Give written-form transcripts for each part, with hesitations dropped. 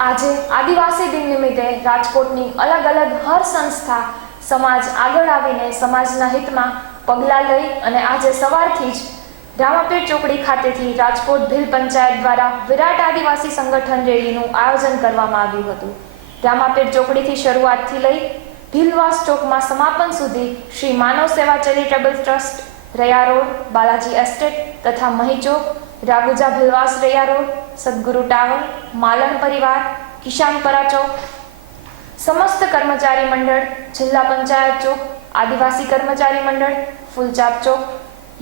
આજે આદિવાસી દિન નિમિત્તે રાજકોટની અલગ અલગ હર સંસ્થા સમાજ આગળ આવીને સમાજના હિતમાં પગલાં લઈ અને આજે સવારથી જ રામાપીર ચોકડી ખાતેથી રાજકોટ ભીલ પંચાયત દ્વારા વિરાટ આદિવાસી સંગઠન રેલીનું આયોજન કરવામાં આવ્યું હતું। રામાપીર ચોકડીથી શરૂઆતથી લઈ ભીલવાસ ચોકમાં સમાપન સુધી શ્રી માનવ સેવા charitable trust, Raiya road, Balaji estate તથા મહી ચોક, રાગુજા ભીલવાસ રૈયા રોડ, સદગુરુ ટાવર, માલણ પરિવાર, કિશાનપરા ચોક, સમસ્ત કર્મચારી મંડળ, જિલ્લા પંચાયત ચોક, આદિવાસી કર્મચારી મંડળ, ફૂલચાપ ચોક,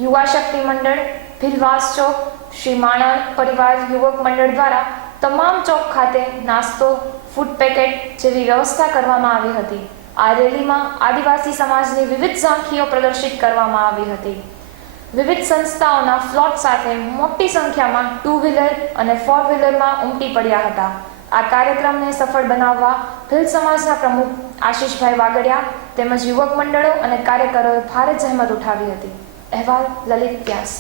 યુવા શક્તિ મંડળ, ભીલવાસ ચોક, શ્રી માણળ પરિવાર યુવક મંડળ દ્વારા તમામ ચોક ખાતે નાસ્તો, ફૂડ પેકેટ જેવી વ્યવસ્થા કરવામાં આવી હતી। આ રેલીમાં આદિવાસી સમાજની વિવિધ ઝાંખીઓ પ્રદર્શિત કરવામાં આવી હતી। વિવિધ સંસ્થાઓના ફ્લોટ સાથે મોટી સંખ્યામાં 2 વ્હીલર અને 4 વ્હીલરમાં ઉમટી પડ્યા હતા। આ કાર્યક્રમને સફળ બનાવવા ભીલ સમાજના પ્રમુખ આશીષભાઈ વાગડિયા તેમજ યુવક મંડળો અને કાર્યકરોએ ભારે જહેમત ઉઠાવી હતી। અહેવાલ લલિત વ્યાસ।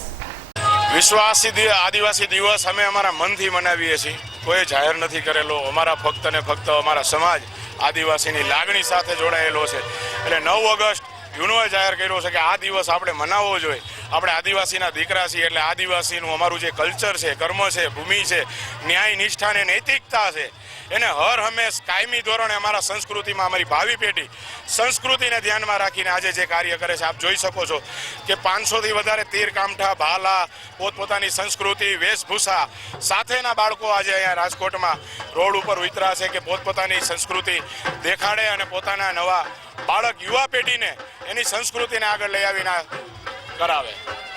વિશ્વ આદિવાસી દિવસ અમે અમારા મનથી મનાવીએ છીએ, કોઈ જાહેર નથી કરેલો। અમારા ફક્ત ને ફક્ત અમારા સમાજ આદિવાસીની લાગણી સાથે જોડાયેલો છે, એટલે 9 ઓગસ્ટ યુનોએ જાહેર કર્યો છે કે આ દિવસ આપણે મનાવવો જોઈએ। આપણે આદિવાસીના દીકરા છીએ, એટલે આદિવાસીનું અમારું જે કલ્ચર છે, કર્મ છે, ભૂમિ છે, ન્યાય, નિષ્ઠા અને નૈતિકતા છે, એને હર હંમેશ કાયમી ધોરણે અમારા સંસ્કૃતિમાં અમારી ભાવિ પેઢી સંસ્કૃતિને ધ્યાનમાં રાખીને આજે જે કાર્ય કરે છે, આપ જોઈ શકો છો કે 500થી વધારે તીર કામઠા, ભાલા, પોતપોતાની સંસ્કૃતિ, વેશભૂષા સાથેના બાળકો આજે અહીંયા રાજકોટમાં રોડ ઉપર ઉતર્યા છે કે પોતપોતાની સંસ્કૃતિ દેખાડે અને પોતાના નવા બાળક યુવા પેઢીને એની સંસ્કૃતિને આગળ લઈ આવીને કરાવે।